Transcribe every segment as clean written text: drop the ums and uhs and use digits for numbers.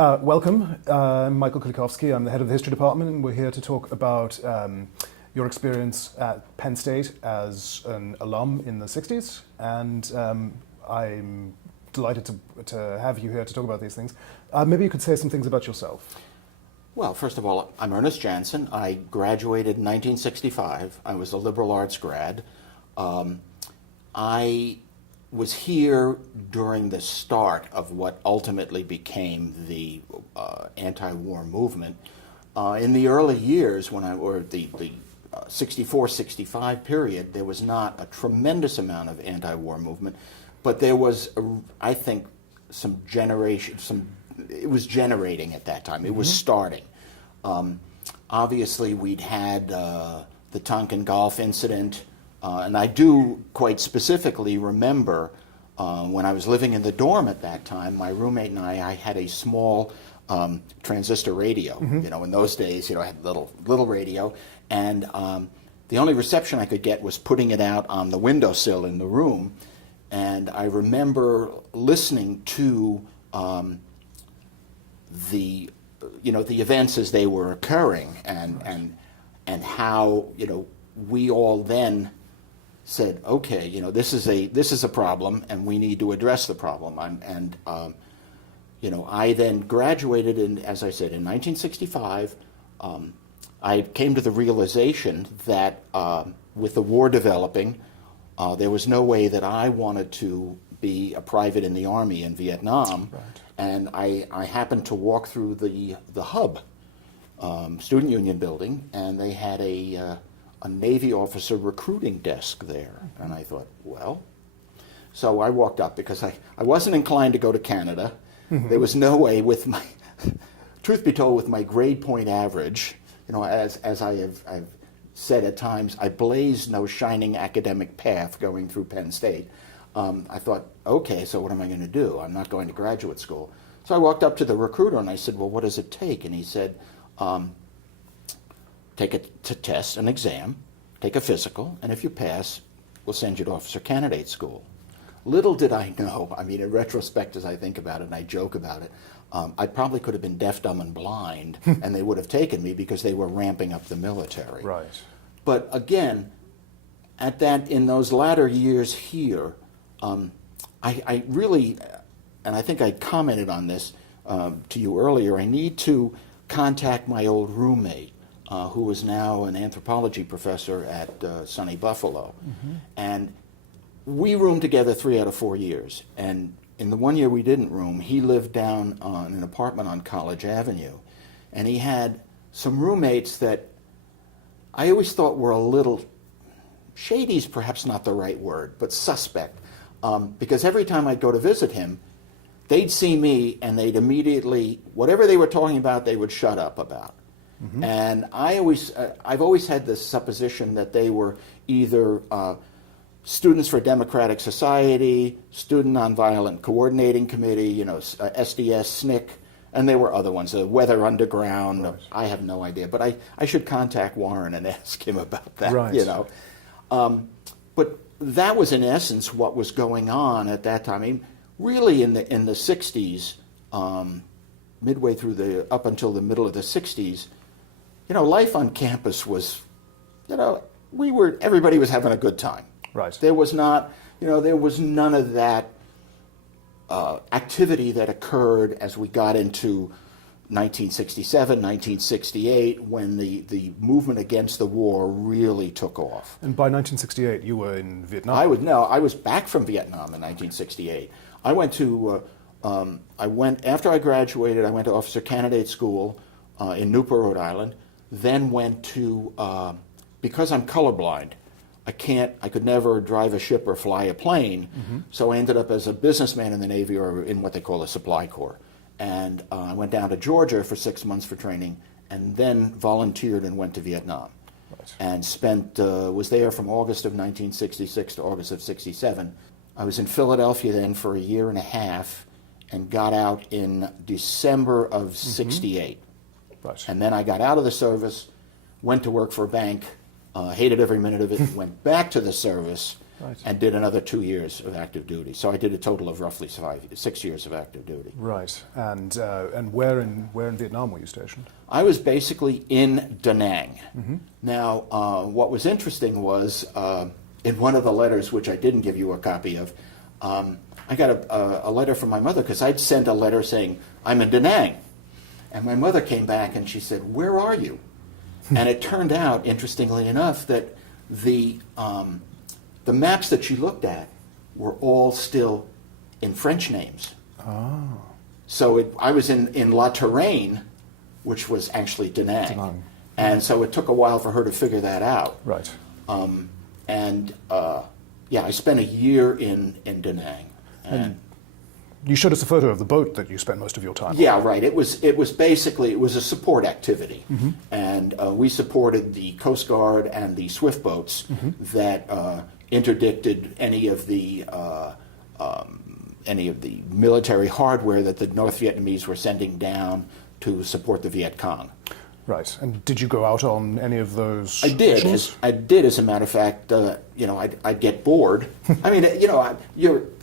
Welcome. I'm Michael Kulikowski. I'm the head of the history department, and we're here to talk about your experience at Penn State as an alum in the 60s. And I'm delighted to have you here to talk about these things. Maybe you could say some things about yourself. Well, first of all, I'm Ernest Janssen. I graduated in 1965. I was a liberal arts grad. I was here during the start of what ultimately became the anti-war movement. In the early years, or the 64-65 period, there was not a tremendous amount of anti-war movement, but there was, I think, it was generating at that time. It was starting. Obviously, we'd had the Tonkin Gulf incident, and I do quite specifically remember when I was living in the dorm at that time, my roommate and I had a small transistor radio. In those days, I had a little radio, and the only reception I could get was putting it out on the windowsill in the room. And I remember listening to the events as they were occurring, and how we all then said, okay, this is a problem, and we need to address the problem. I then graduated as I said, in 1965. I came to the realization that with the war developing, there was no way that I wanted to be a private in the Army in Vietnam. Right. And I happened to walk through the hub, student union building, and they had a Navy officer recruiting desk there. And I thought, well, so I walked up because I wasn't inclined to go to Canada. There was no way with my, truth be told, with my grade point average, as I've said at times, I blazed no shining academic path going through Penn State. I thought, okay, so what am I going to do? I'm not going to graduate school. So I walked up to the recruiter and I said, well, what does it take? And he said, take a test, an exam, take a physical, and if you pass, we'll send you to officer candidate school. Little did I know, in retrospect, as I think about it and I joke about it, I probably could have been deaf, dumb, and blind, and they would have taken me because they were ramping up the military. Right. But again, in those latter years here, I really, and I think I commented on this to you earlier, I need to contact my old roommate, who is now an anthropology professor at sunny Buffalo. And we roomed together 3 out of 4 years. And in the 1 year we didn't room, he lived down in an apartment on College Avenue. And he had some roommates that I always thought were a little, shady's perhaps not the right word, but suspect. Because every time I'd go to visit him, they'd see me and they'd immediately, whatever they were talking about, they would shut up about. And I've always had this supposition that they were either Students for Democratic Society, Student Nonviolent Coordinating Committee, SDS, SNCC, and there were other ones, Weather Underground. Right. I have no idea, but I should contact Warren and ask him about that. Right. But that was in essence what was going on at that time. Really in the 60s, midway through up until the middle of the 60s, life on campus was, everybody was having a good time. Right. There was not, there was none of that activity that occurred as we got into 1967, 1968, when the movement against the war really took off. And by 1968, you were in Vietnam. I was back from Vietnam in 1968. I went to, after I graduated, I went to officer candidate school in Newport, Rhode Island, then went to, because I'm colorblind, I could never drive a ship or fly a plane, so I ended up as a businessman in the Navy, or in what they call a supply corps. And I went down to Georgia for 6 months for training, and then volunteered and went to Vietnam. Right. And was there from August of 1966 to August of 67. I was in Philadelphia then for 1.5 years, and got out in December of 68. Right. And then I got out of the service, went to work for a bank, hated every minute of it, went back to the service, Right. and did another 2 years of active duty. So I did a total of roughly 6 years of active duty. Right. And where in Vietnam were you stationed? I was basically in Da Nang. Now, what was interesting was in one of the letters, which I didn't give you a copy of, I got a letter from my mother because I'd sent a letter saying, I'm in Da Nang. And my mother came back and she said, where are you? And it turned out, interestingly enough, that the maps that she looked at were all still in French names. Oh. So I was in La Touraine, which was actually Da Nang. Da Nang. And so it took a while for her to figure that out. Right. Yeah, I spent a year in Da Nang. And you showed us a photo of the boat that you spent most of your time on. yeah, right. It was basically, it was a support activity. And we supported the Coast Guard and the swift boats that interdicted any of the military hardware that the North Vietnamese were sending down to support the Viet Cong. Right. And did you go out on any of those I did. missions? I did, as a matter of fact. I'd get bored. I mean,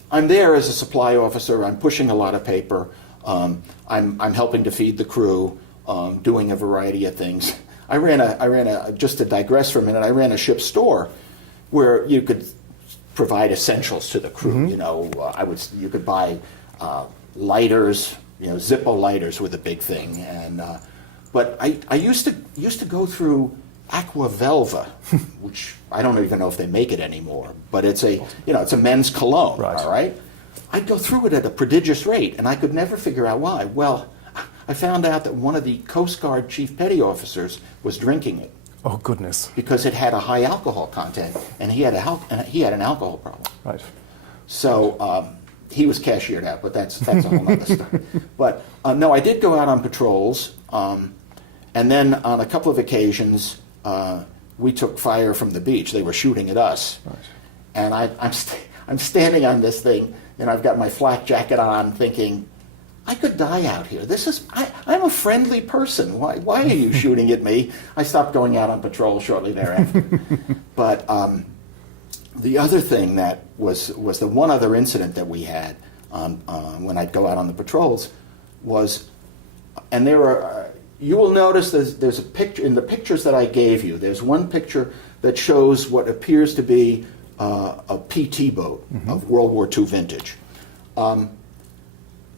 I'm there as a supply officer. I'm pushing a lot of paper. I'm helping to feed the crew, doing a variety of things. I ran a just to digress for a minute. I ran a ship store where you could provide essentials to the crew. You could buy lighters. Zippo lighters were the big thing, but I used to go through Aqua Velva, which I don't even know if they make it anymore, but it's a men's cologne. Right. All right, I'd go through it at a prodigious rate, and I could never figure out why. Well, I found out that one of the Coast Guard chief petty officers was drinking it. Oh, goodness. Because it had a high alcohol content, and he had an alcohol problem. Right. So he was cashiered out, but that's a whole other story. But no, I did go out on patrols, and then on a couple of occasions we took fire from the beach. They were shooting at us, Right. and I'm standing on this thing, and I've got my flak jacket on, thinking, I could die out here. I'm a friendly person. Why are you shooting at me? I stopped going out on patrol shortly thereafter. But the other thing that was the one other incident that we had when I'd go out on the patrols was, and there are, you will notice there's a picture, in the pictures that I gave you, there's one picture that shows what appears to be a PT boat of World War II vintage.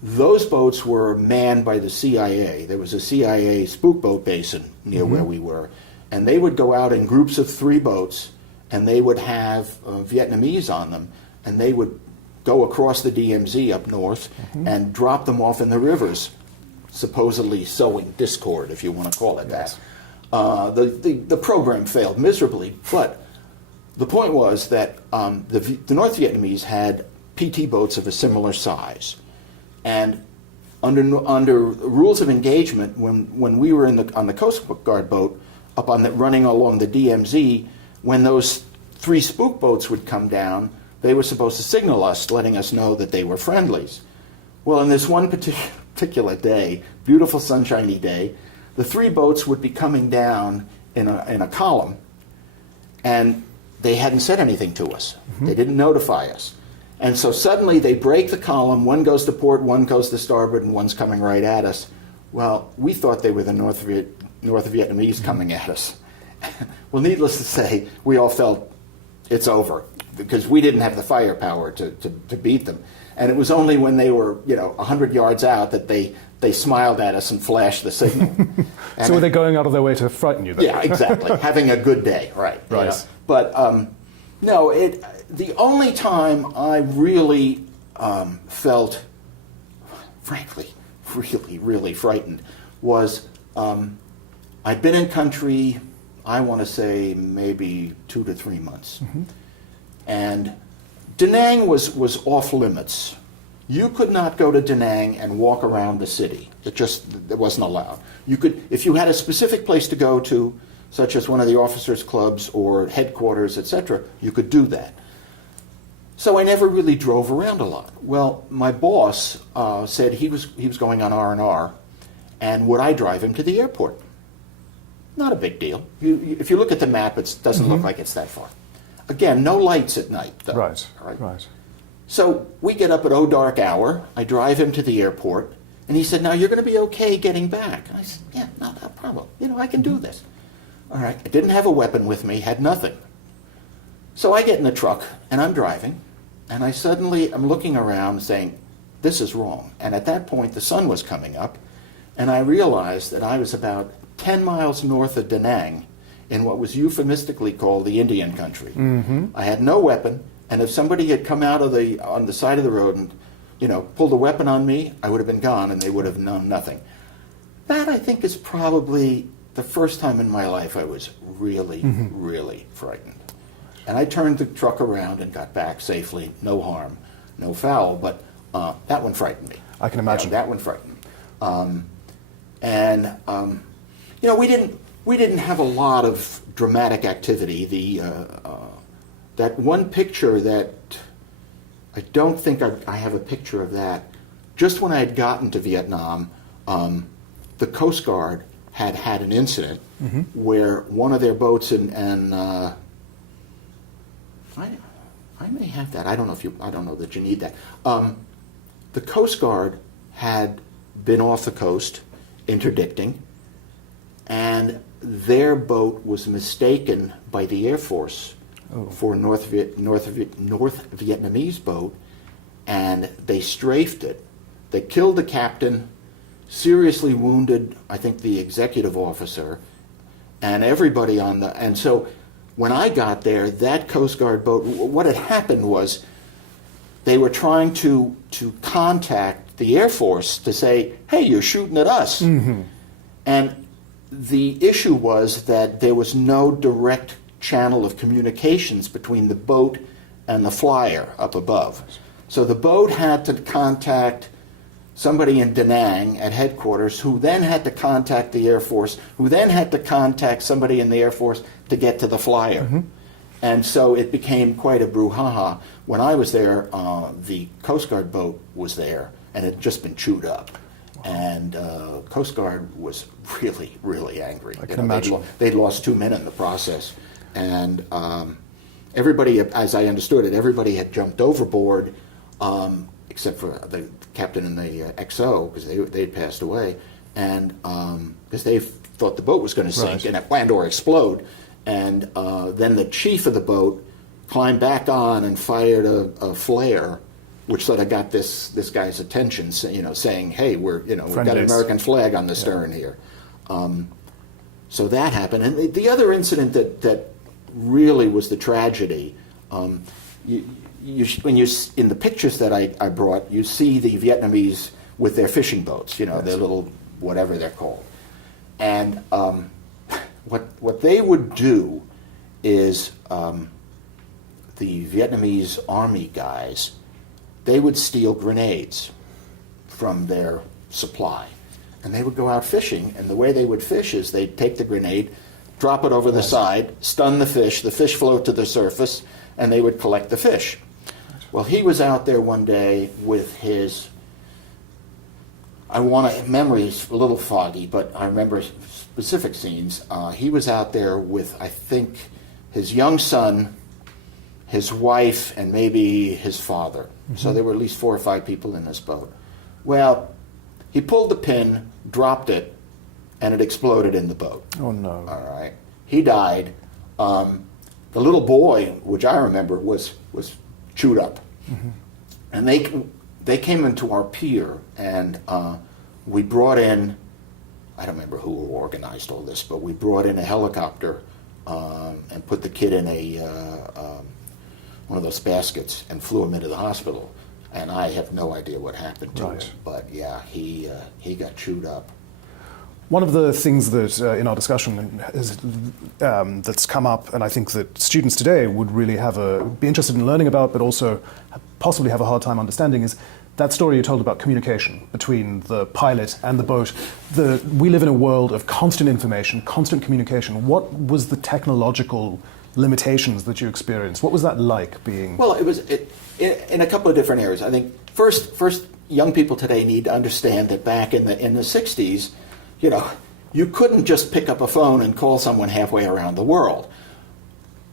Those boats were manned by the CIA. There was a CIA spook boat basin near where we were. And they would go out in groups of 3 boats, and they would have Vietnamese on them, and they would go across the DMZ up north and drop them off in the rivers, supposedly sowing discord, if you want to call it that. The program failed miserably, but the point was that the North Vietnamese had PT boats of a similar size. And under rules of engagement, when we were on the Coast Guard boat up running along the DMZ, when those 3 spook boats would come down, they were supposed to signal us, letting us know that they were friendlies. Well, in this one particular day, beautiful sunshiny day, the 3 boats would be coming down in a column, and they hadn't said anything to us. They didn't notify us. And so suddenly they break the column, one goes to port, one goes to starboard, and one's coming right at us. Well, we thought they were the North Vietnamese coming at us. Well, needless to say, we all felt it's over, because we didn't have the firepower to beat them. And it was only when they were 100 yards out that they smiled at us and flashed the signal. So were they going out of their way to frighten you then? Yeah, exactly. Having a good day, right. Right. But no, the only time I really felt, frankly, really, really frightened was I'd been in country, I want to say maybe 2 to 3 months. And Da Nang was off limits. You could not go to Da Nang and walk around the city. It wasn't allowed. You could, if you had a specific place to go to, such as one of the officers' clubs or headquarters, etc., you could do that. So I never really drove around a lot. Well, my boss said he was going on R&R, and would I drive him to the airport? Not a big deal. If you look at the map, it doesn't look like it's that far. again, no lights at night, though. Right. Right. Right. So we get up at dark hour. I drive him to the airport, and he said, "Now you're going to be okay getting back." And I said, "Yeah, not a problem. I can do this." All right. I didn't have a weapon with me, had nothing. So I get in the truck, and I'm driving, and I'm looking around saying, this is wrong. And at that point, the sun was coming up, and I realized that I was about 10 miles north of Da Nang in what was euphemistically called the Indian country. Mm-hmm. I had no weapon, and if somebody had come out on the side of the road and pulled a weapon on me, I would have been gone, and they would have known nothing. That, I think, is probably the first time in my life I was really, really frightened. And I turned the truck around and got back safely, no harm, no foul, but that one frightened me. I can imagine. That one frightened me. We didn't have a lot of dramatic activity. That one picture that I don't think I have a picture of that. Just when I had gotten to Vietnam, the Coast Guard had an incident where one of their boats and I may have that. I don't know that you need that. The Coast Guard had been off the coast interdicting, and their boat was mistaken by the Air Force for a North Vietnamese boat, and they strafed it. They killed the captain, seriously wounded, I think, the executive officer, and everybody and so when I got there, that Coast Guard boat, what had happened was they were trying to contact the Air Force to say, hey, you're shooting at us. Mm-hmm. And the issue was that there was no direct channel of communications between the boat and the flyer up above. So the boat had to contact somebody in Da Nang at headquarters, who then had to contact the Air Force, who then had to contact somebody in the Air Force to get to the flyer. Mm-hmm. And so it became quite a brouhaha. When I was there, the Coast Guard boat was there, and it had just been chewed up. Wow. And Coast Guard was really, really angry. I can imagine. They'd lost 2 men in the process. And everybody, as I understood it, everybody had jumped overboard, except for the captain and the XO, because they'd passed away, and because they thought the boat was going to sink and or explode. And then the chief of the boat climbed back on and fired a flare, which sort of got this guy's attention, saying, "Hey, we've got an American flag on the stern here." So that happened, and the other incident that really was the tragedy. When you in the pictures that I brought, you see the Vietnamese with their fishing boats, their little whatever they're called, and what they would do is the Vietnamese army guys, they would steal grenades from their supply, and they would go out fishing, and the way they would fish is they'd take the grenade, drop it over the side, stun the fish float to the surface, and they would collect the fish. Well, he was out there one day with his, memory's a little foggy, but I remember specific scenes. He was out there with, I think, his young son, his wife, and maybe his father. Mm-hmm. So there were at least 4 or 5 people in this boat. Well, he pulled the pin, dropped it, and it exploded in the boat. Oh, no. All right. He died. The little boy, which I remember, was chewed up. Mm-hmm. And they came into our pier, and we brought in, I don't remember who organized all this, but we brought in a helicopter and put the kid in one of those baskets and flew him into the hospital. And I have no idea what happened to him, but yeah, he got chewed up. One of the things that in our discussion is, that's come up, and I think that students today would really be interested in learning about, but also possibly have a hard time understanding, is that story you told about communication between the pilot and the boat. We live in a world of constant information, constant communication. What was the technological limitations that you experienced? What was that like being? Well, it was in a couple of different areas. I think first, young people today need to understand that back in the 60s, you couldn't just pick up a phone and call someone halfway around the world.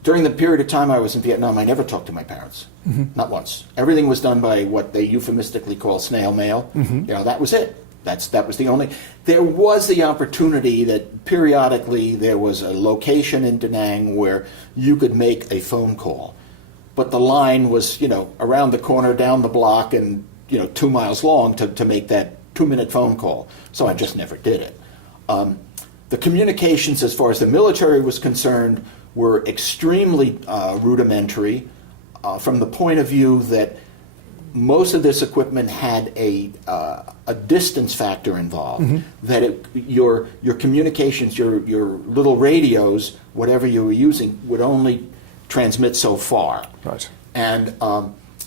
during the period of time I was in Vietnam, I never talked to my parents, not once. Everything was done by what they euphemistically call snail mail. You know, that was it. That was the only. There was the opportunity that periodically there was a location in Da Nang where you could make a phone call, but the line was, you know, around the corner, down the block, and, you know, 2 miles long to make that 2-minute phone call. So I just never did it. The communications, as far as the military was concerned, were extremely rudimentary from the point of view that most of this equipment had a distance factor involved. That your communications, your little radios, whatever you were using, would only transmit so far. Right. And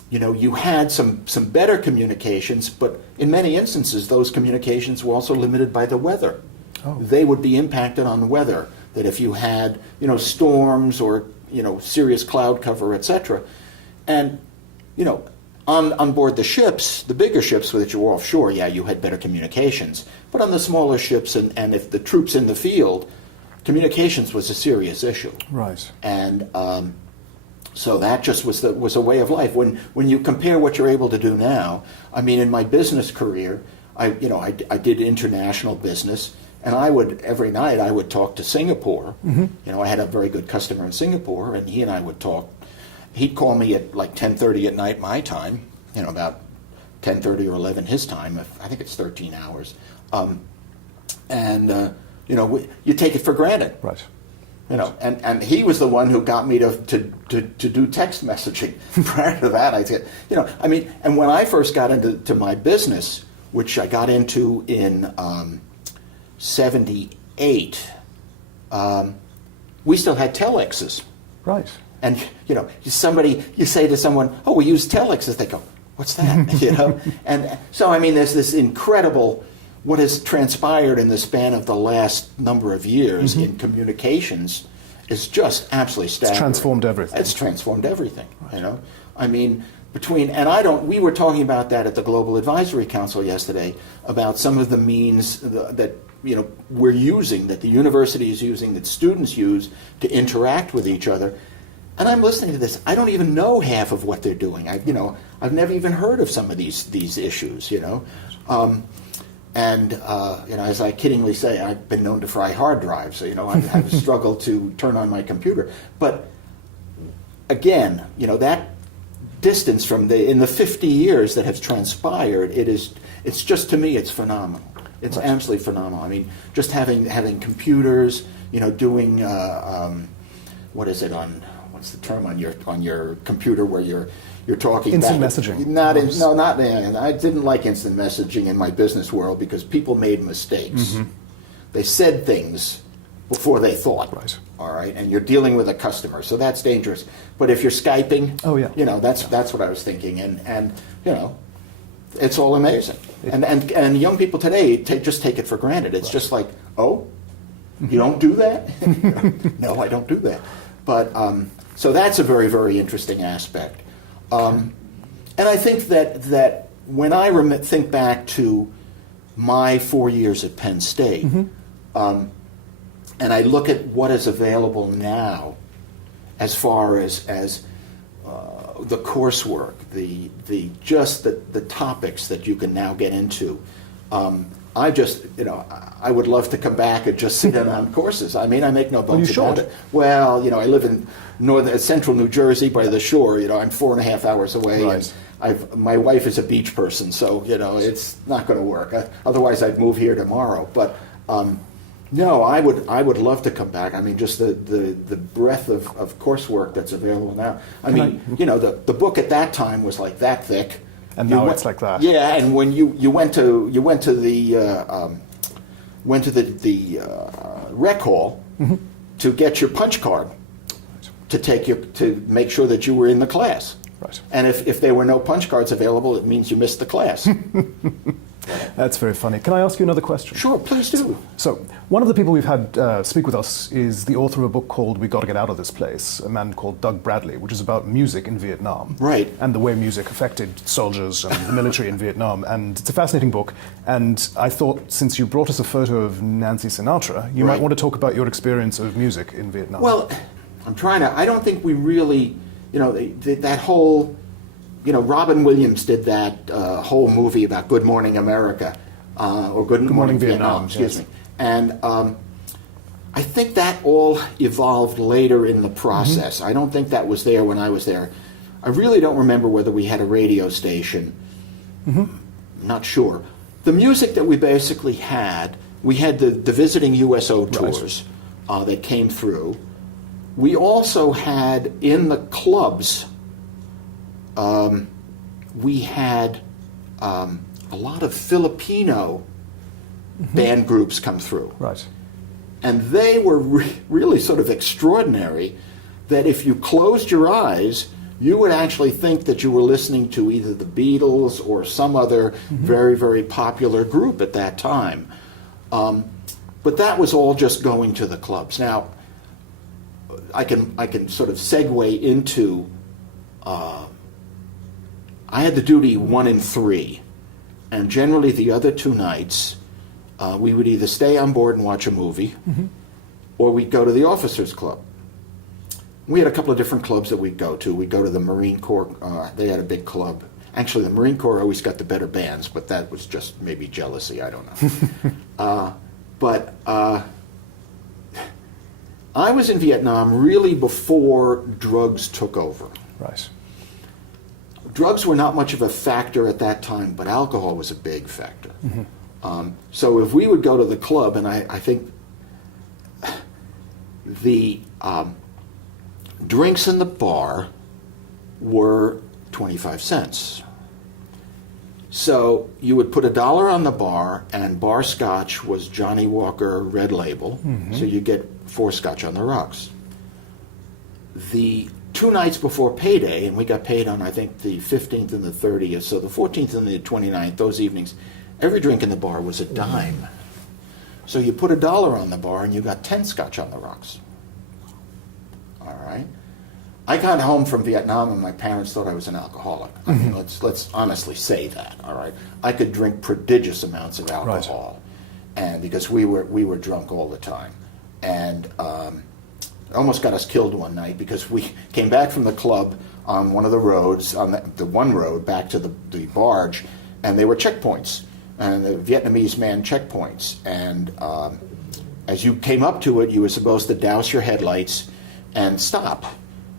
you know, you had some better communications, but in many instances, those communications were also limited by the weather. Oh. They would be impacted on the weather. That if you had, you know, storms or, you know, serious cloud cover, etc. And, you know, on board the ships, the bigger ships that you were offshore, yeah, you had better communications. But on the smaller ships, and if the troops in the field, communications was a serious issue. Right. And so that just was a way of life. When you compare what you're able to do now, I mean, in my business career, I did international business, and every night I would talk to Singapore. You know, I had a very good customer in Singapore, and he and I would talk. He'd call me at like 10:30 at night my time, you know, about 10:30 or 11 his time. I think it's 13 hours. You know, you take it for granted. Right. You know, and he was the one who got me to do text messaging. Prior to that, I said, you know, I mean, and when I first got into my business, which I got into in 78, we still had telexes. Right. And, you know, you say to someone, oh, we use telexes. They go, what's that? You know? And so, I mean, there's this incredible, what has transpired in the span of the last number of years in communications is just absolutely staggering. It's transformed everything. It's transformed everything, right. You know? I mean, we were talking about that at the Global Advisory Council yesterday, about some of the means that, you know, we're using, that the university is using, that students use to interact with each other. And I'm listening to this. I don't even know half of what they're doing. I've never even heard of some of these issues. You know, you know, as I kiddingly say, I've been known to fry hard drives. So, you know, I've struggled to turn on my computer. But again, you know, that distance in the 50 years that have transpired, it's just, to me, it's phenomenal. It's right. Absolutely phenomenal. I mean, just having computers, you know, doing what's the term on your computer where you're talking instant back. Messaging. I didn't like instant messaging in my business world because people made mistakes. They said things before they thought. Right. All right, and you're dealing with a customer, so that's dangerous. But if you're Skyping, oh yeah, you know, that's what I was thinking, and you know, it's all amazing. And young people today just take it for granted. It's right. Just like, oh, you don't do that? No, I don't do that. But so that's a very, very interesting aspect. And I think that when I think back to my 4 years at Penn State, and I look at what is available now, as far as the coursework, the topics that you can now get into. I would love to come back and just sit in on courses. I mean, I make no bones about it. Well, you know, I live in central New Jersey by the shore. You know, I'm 4.5 hours away, right. And my wife is a beach person, so you know, it's not going to work. Otherwise, I'd move here tomorrow. But no, I would love to come back. I mean, just the breadth of coursework that's available now. I mean, you know, the book at that time was like that thick. And now it's like that. Yeah, and when you went to the rec hall to get your punch card to make sure that you were in the class. Right. And if there were no punch cards available, it means you missed the class. That's very funny. Can I ask you another question? Sure, please do. So one of the people we've had speak with us is the author of a book called We Gotta Get Out of This Place, a man called Doug Bradley, which is about music in Vietnam. Right. And the way music affected soldiers and the military in Vietnam. And it's a fascinating book. And I thought, since you brought us a photo of Nancy Sinatra, you might want to talk about your experience of music in Vietnam. Well, I don't think we really, that whole, Robin Williams did that whole movie about Good Morning America, or Good Morning Vietnam, excuse me. And I think that all evolved later in the process. I don't think that was there when I was there. I really don't remember whether we had a radio station. Not sure. The music that we basically had, we had the visiting USO tours that came through. We also had in the clubs, we had a lot of Filipino band groups come through. Right. And they were really sort of extraordinary, that if you closed your eyes, you would actually think that you were listening to either the Beatles or some other very, very popular group at that time. But that was all just going to the clubs. Now, I can sort of segue into, I had the duty 1 in 3, and generally the other 2 nights, we would either stay on board and watch a movie, or we'd go to the officers' club. We had a couple of different clubs that we'd go to. We'd go to the Marine Corps. They had a big club. Actually, the Marine Corps always got the better bands, but that was just maybe jealousy. I don't know. But I was in Vietnam really before drugs took over. Right. Drugs were not much of a factor at that time, but alcohol was a big factor. So if we would go to the club, and I think the drinks in the bar were 25 cents. So you would put $1 on the bar, and bar scotch was Johnny Walker Red Label, so you get 4 scotch on the rocks. The 2 nights before payday, and we got paid on, I think, the 15th and the 30th, so the 14th and the 29th, those evenings, every drink in the bar was a dime. So you put $1 on the bar, and you got 10 scotch on the rocks. All right. I got home from Vietnam, and my parents thought I was an alcoholic. I mean, let's honestly say that. All right. I could drink prodigious amounts of alcohol, and because we were drunk all the time, and almost got us killed one night because we came back from the club on one of the roads, on the one road back to the barge, and they were checkpoints, and the Vietnamese man checkpoints, and as you came up to it, you were supposed to douse your headlights and stop.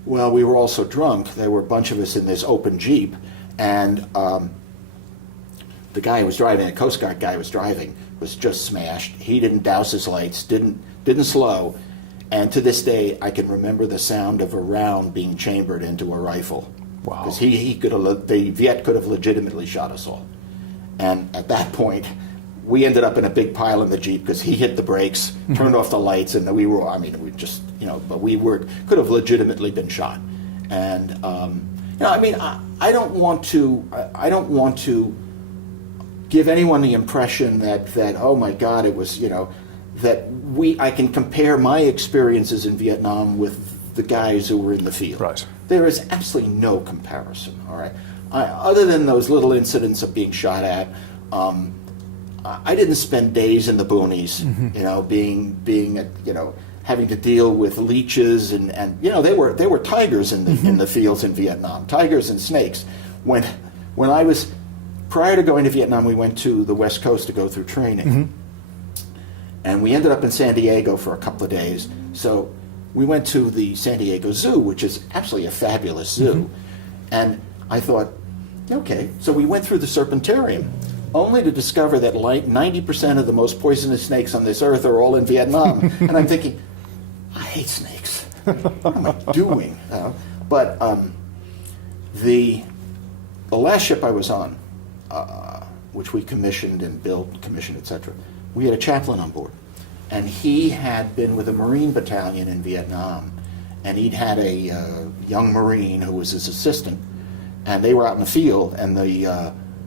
Well, we were all so drunk, there were a bunch of us in this open Jeep, and the guy who was driving, the Coast Guard guy who was driving, was just smashed. He didn't douse his lights, didn't slow, and to this day, I can remember the sound of a round being chambered into a rifle. Wow. Because the Viet could have legitimately shot us all. And at that point, we ended up in a big pile in the Jeep because he hit the brakes, turned off the lights, and we could have legitimately been shot. And I don't want to give anyone the impression that oh my God, it was I can compare my experiences in Vietnam with the guys who were in the field. Right. There is absolutely no comparison. All right. Other than those little incidents of being shot at. I didn't spend days in the boonies, having to deal with leeches and there were tigers in the fields in Vietnam, tigers and snakes. When I was prior to going to Vietnam, we went to the West Coast to go through training, and we ended up in San Diego for a couple of days. So we went to the San Diego Zoo, which is absolutely a fabulous zoo, and I thought, okay, so we went through the Serpentarium, only to discover that like 90% of the most poisonous snakes on this earth are all in Vietnam. And I'm thinking, I hate snakes. What am I doing? But the last ship I was on, which we commissioned and built, commissioned, etc., we had a chaplain on board. And he had been with a Marine battalion in Vietnam. And he'd had a young Marine who was his assistant. And they were out in the field, and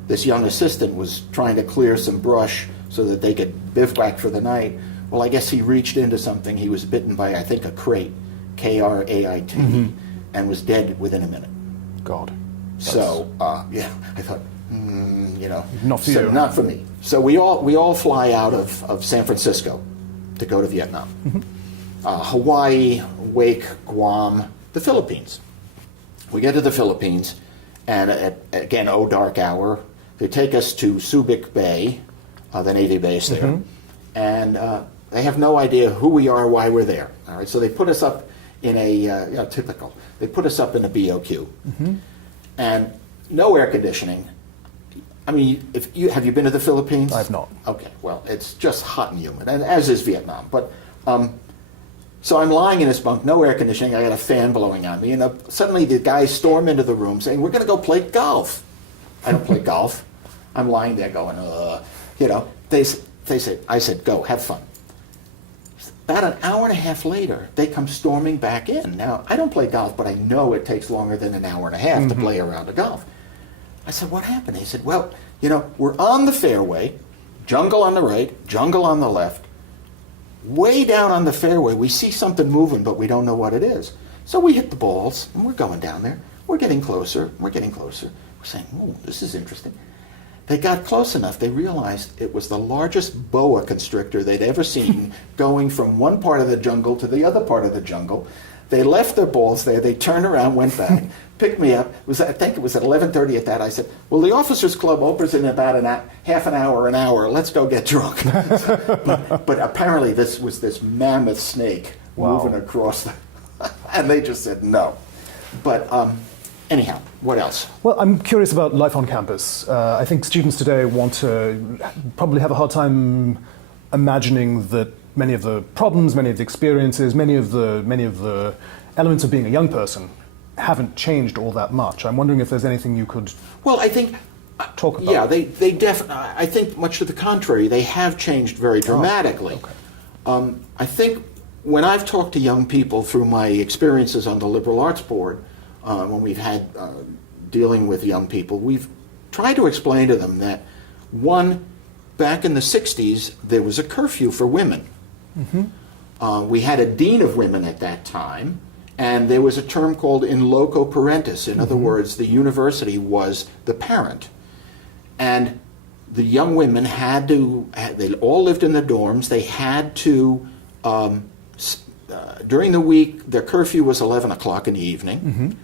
this young assistant was trying to clear some brush so that they could bivouac for the night. Well, I guess he reached into something. He was bitten by, I think, a crate, K-R-A-I-T, and was dead within a minute. God. So, I thought, Not for you. Not for me. So we all fly out of San Francisco to go to Vietnam. Hawaii, Wake, Guam, the Philippines. We get to the Philippines, and again, dark hour. They take us to Subic Bay, the Navy base there, and they have no idea who we are, why we're there. All right, so they put us up in a typical. They put us up in a BOQ, and no air conditioning. I mean, have you been to the Philippines? I've not. Okay, well, it's just hot and humid, and as is Vietnam. But so I'm lying in this bunk, no air conditioning. I got a fan blowing on me, and suddenly the guys storm into the room saying, "We're going to go play golf." I don't play golf. I'm lying there going, you know. They said, I said, "Go, have fun." About an hour and a half later, they come storming back in. Now, I don't play golf, but I know it takes longer than an hour and a half to play a round of golf. I said, "What happened?" They said, "Well, you know, we're on the fairway, jungle on the right, jungle on the left. Way down on the fairway, we see something moving, but we don't know what it is. So we hit the balls, and we're going down there. We're getting closer. We're getting closer. We're saying, oh, this is interesting." They got close enough, they realized it was the largest boa constrictor they'd ever seen going from one part of the jungle to the other part of the jungle. They left their balls there. They turned around, went back, picked me up. I think it was at 11:30 at that. I said, "Well, the officers' club opens in about half an hour. Let's go get drunk." but apparently this was this mammoth snake moving across the... and they just said no. But anyhow, what else? Well, I'm curious about life on campus. I think students today probably have a hard time imagining that many of the problems, many of the experiences, many of the elements of being a young person haven't changed all that much. I'm wondering if there's anything you could I think talk about. Yeah, they definitely. I think much to the contrary, they have changed very dramatically. Okay. I think when I've talked to young people through my experiences on the Liberal Arts Board, when we've had dealing with young people, we've tried to explain to them that, one, back in the 60s, there was a curfew for women. We had a dean of women at that time, and there was a term called in loco parentis. In other words, the university was the parent. And the young women they all lived in the dorms. They had to, during the week, their curfew was 11 o'clock in the evening.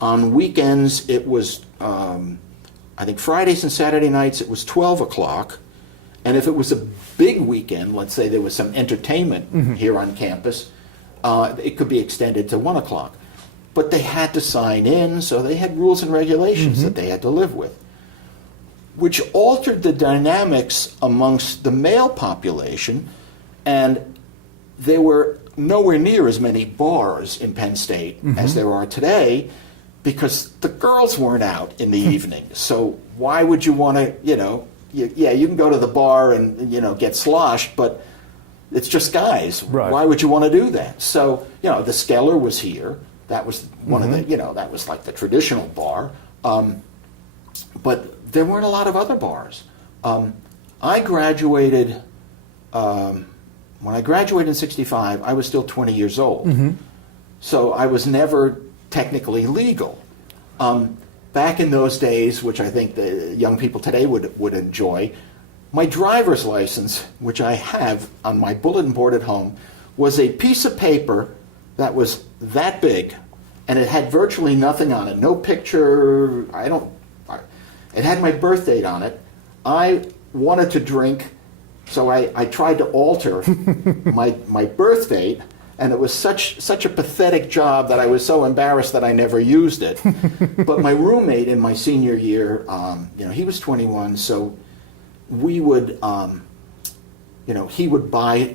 On weekends, it was, I think Fridays and Saturday nights, it was 12 o'clock. And if it was a big weekend, let's say there was some entertainment here on campus, it could be extended to 1 o'clock. But they had to sign in, so they had rules and regulations that they had to live with, which altered the dynamics amongst the male population. And there were nowhere near as many bars in Penn State as there are today, because the girls weren't out in the evening. So why would you want to, you can go to the bar and, get sloshed, but it's just guys. Right. Why would you want to do that? So, the Skeller was here. That was one of the, that was like the traditional bar. But there weren't a lot of other bars. I graduated, when I graduated in 65, I was still 20 years old. So I was never technically legal. Back in those days, which I think the young people today would enjoy, my driver's license, which I have on my bulletin board at home, was a piece of paper that was that big, and it had virtually nothing on it. No picture. It had my birth date on it. I wanted to drink, so I tried to alter my birth date. And it was such a pathetic job that I was so embarrassed that I never used it. But my roommate in my senior year, he was 21, so we would, he would buy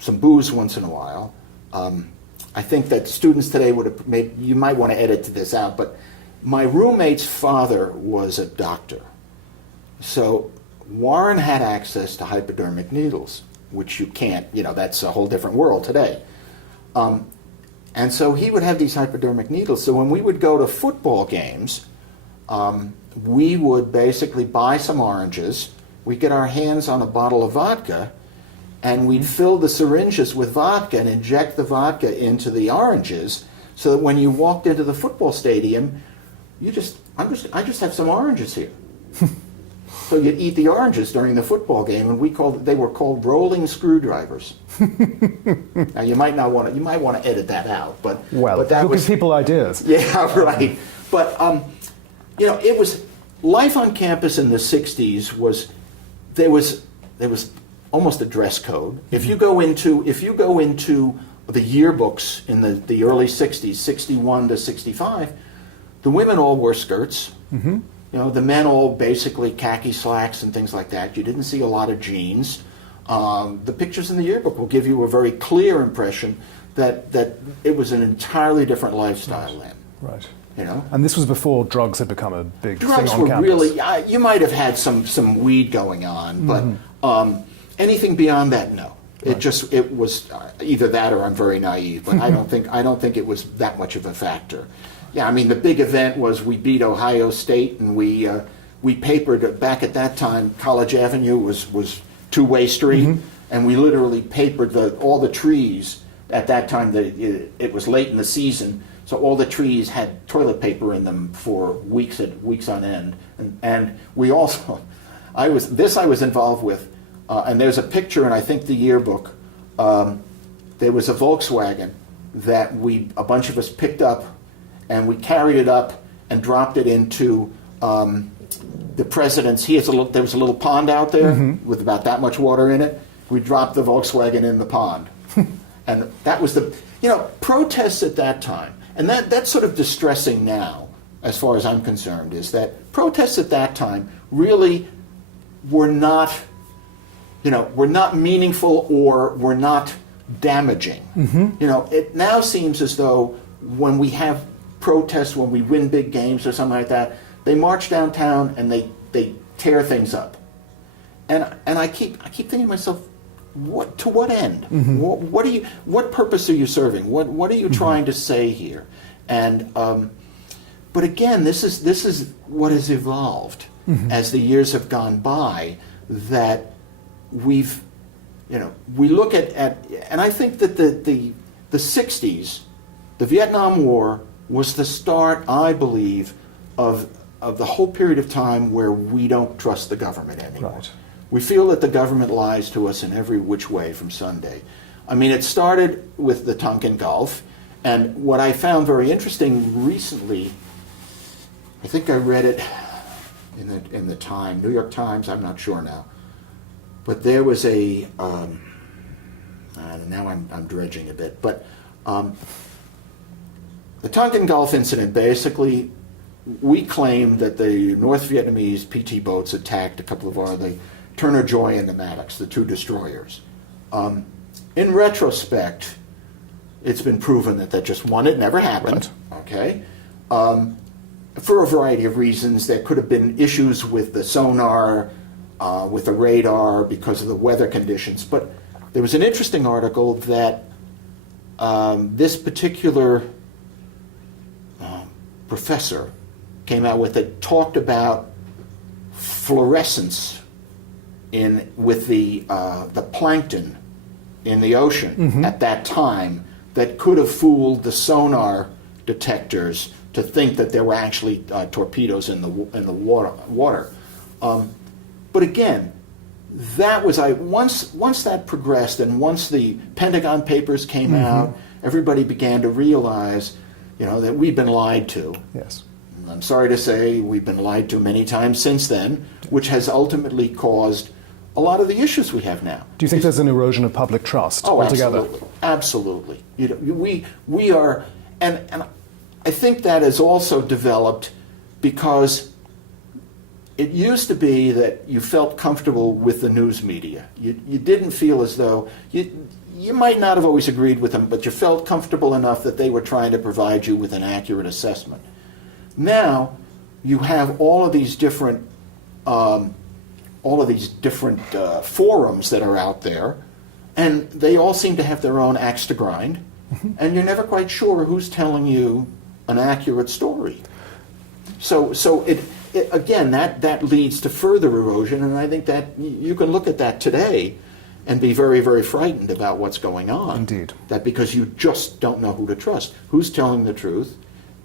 some booze once in a while. I think that students today would have you might want to edit this out, but my roommate's father was a doctor. So Warren had access to hypodermic needles, which you can't, that's a whole different world today. And so he would have these hypodermic needles. So when we would go to football games, we would basically buy some oranges. We'd get our hands on a bottle of vodka, and we'd fill the syringes with vodka and inject the vodka into the oranges, so that when you walked into the football stadium, I just have some oranges here. So you'd eat the oranges during the football game, and they were called rolling screwdrivers. Now you might want to edit that out, but that you'll was give people ideas. Yeah, right. But it was life on campus in the '60s there was almost a dress code. If you go into the yearbooks in the early '60s, '61 to '65, the women all wore skirts. Mm-hmm. The men all basically khaki slacks and things like that. You didn't see a lot of jeans. The pictures in the yearbook will give you a very clear impression that it was an entirely different lifestyle then. Right. And this was before drugs had become a big thing on drugs were campus. really. You might have had some weed going on, but anything beyond that, no. Right. It was either that or I'm very naive, but I don't think it was that much of a factor. Yeah, I mean, the big event was we beat Ohio State, and we papered, back at that time, College Avenue was two-way street, and we literally papered all the trees. At that time, it was late in the season, so all the trees had toilet paper in them for weeks on end. And we also, I was involved with, and there's a picture, and I think the yearbook, there was a Volkswagen that a bunch of us picked up, and we carried it up and dropped it into the president's. There was a little pond out there with about that much water in it. We dropped the Volkswagen in the pond. And that was protests at that time. And that's sort of distressing now, as far as I'm concerned, is that protests at that time really were not meaningful or were not damaging. It now seems as though when we have protests, when we win big games or something like that, they march downtown and they tear things up. And I keep thinking to myself, to what end? What purpose are you serving? What are you trying to say here? And but again, this is what has evolved as the years have gone by. That we look at and I think that the '60s, the Vietnam War was the start, I believe, of the whole period of time where we don't trust the government anymore. Right. We feel that the government lies to us in every which way from Sunday. I mean, it started with the Tonkin Gulf, and what I found very interesting recently, I think I read it in the New York Times, I'm not sure now, but there was now I'm dredging a bit, but the Tonkin Gulf incident, basically, we claimed that the North Vietnamese PT boats attacked a couple of the Turner Joy and the Maddox, the two destroyers. In retrospect, it's been proven that just one, it never happened. Right. Okay, for a variety of reasons. There could have been issues with the sonar, with the radar, because of the weather conditions. But there was an interesting article that this particular professor came out with that talked about fluorescence with the plankton in the ocean at that time that could have fooled the sonar detectors to think that there were actually torpedoes in the water. But again, that was once that progressed, and once the Pentagon Papers came out, everybody began to realize, that we've been lied to. Yes. I'm sorry to say we've been lied to many times since then, which has ultimately caused a lot of the issues we have now. Do you think there's an erosion of public trust altogether? Absolutely. We are, and I think that has also developed because it used to be that you felt comfortable with the news media. You didn't feel as though you might not have always agreed with them, but you felt comfortable enough that they were trying to provide you with an accurate assessment. Now you have all of these different forums that are out there, and they all seem to have their own axe to grind, and you're never quite sure who's telling you an accurate story. So it again, that leads to further erosion, and I think that you can look at that today and be very, very frightened about what's going on. Indeed. That because you just don't know who to trust, who's telling the truth,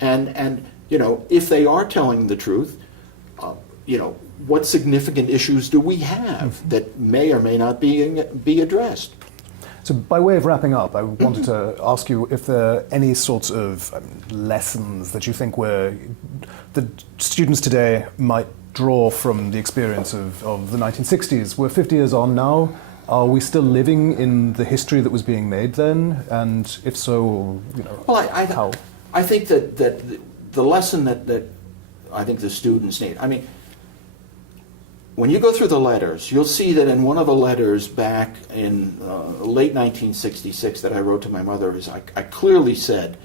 and if they are telling the truth, what significant issues do we have that may or may not be addressed? So by way of wrapping up, I wanted to ask you if there are any sorts of lessons that you think the students today might draw from the experience of the 1960s. We're 50 years on now. Are we still living in the history that was being made then? And if so, well, how? I think that the lesson that I think the students need, I mean, when you go through the letters, you'll see that in one of the letters back in late 1966 that I wrote to my mother, I clearly said,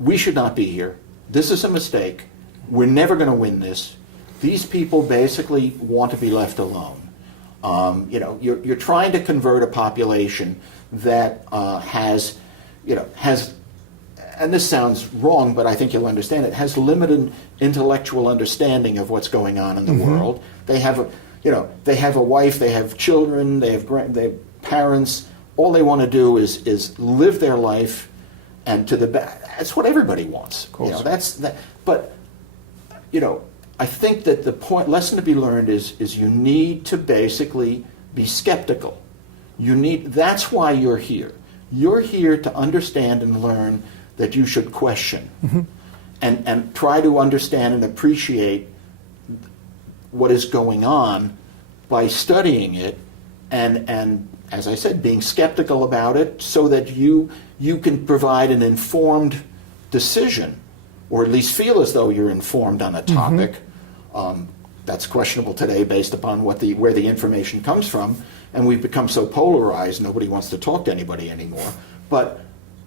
we should not be here. This is a mistake. We're never going to win this. These people basically want to be left alone. You're trying to convert a population that has, and this sounds wrong, but I think you'll understand it, has limited intellectual understanding of what's going on in the world. They have a wife, they have children, they have parents. All they want to do is live their life, and to the best. That's what everybody wants. Of course. But I think that the lesson to be learned is you need to basically be skeptical. That's why you're here. You're here to understand and learn that you should question and try to understand and appreciate what is going on by studying it and as I said, being skeptical about it so that you can provide an informed decision, or at least feel as though you're informed on a topic. That's questionable today based upon where the information comes from, and we've become so polarized nobody wants to talk to anybody anymore. But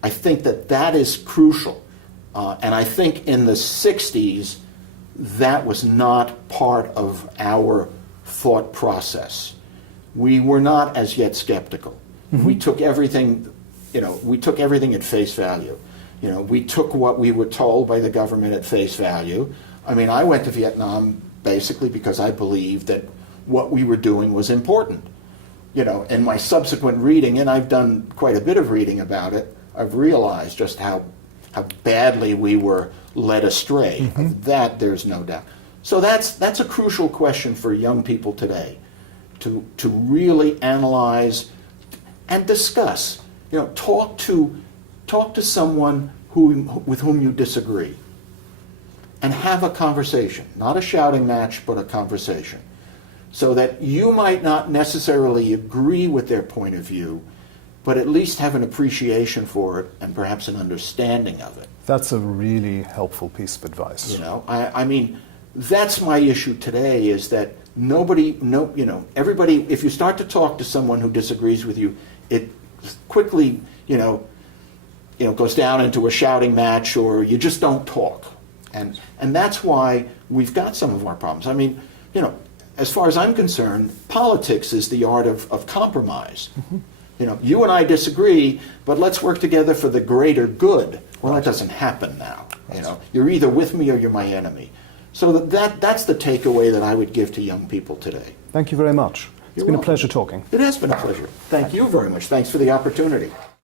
I think that is crucial. And I think in the 60s, that was not part of our thought process. We were not as yet skeptical. We took everything, at face value. We took what we were told by the government at face value. I mean, I went to Vietnam basically because I believed that what we were doing was important. In my subsequent reading, and I've done quite a bit of reading about it, I've realized just how badly we were led astray. That there's no doubt. So that's a crucial question for young people today, to really analyze and discuss. Talk to someone with whom you disagree, and have a conversation, not a shouting match, but a conversation, so that you might not necessarily agree with their point of view, but at least have an appreciation for it and perhaps an understanding of it. That's a really helpful piece of advice. I mean, that's my issue today, is that everybody, if you start to talk to someone who disagrees with you, it quickly, goes down into a shouting match, or you just don't talk. And that's why we've got some of our problems. I mean, as far as I'm concerned, politics is the art of compromise. You and I disagree, but let's work together for the greater good. Well, that doesn't happen now. You're either with me or you're my enemy. So that's the takeaway that I would give to young people today. Thank you very much. It's been a pleasure talking. It has been a pleasure. Thank you very much. Thanks for the opportunity.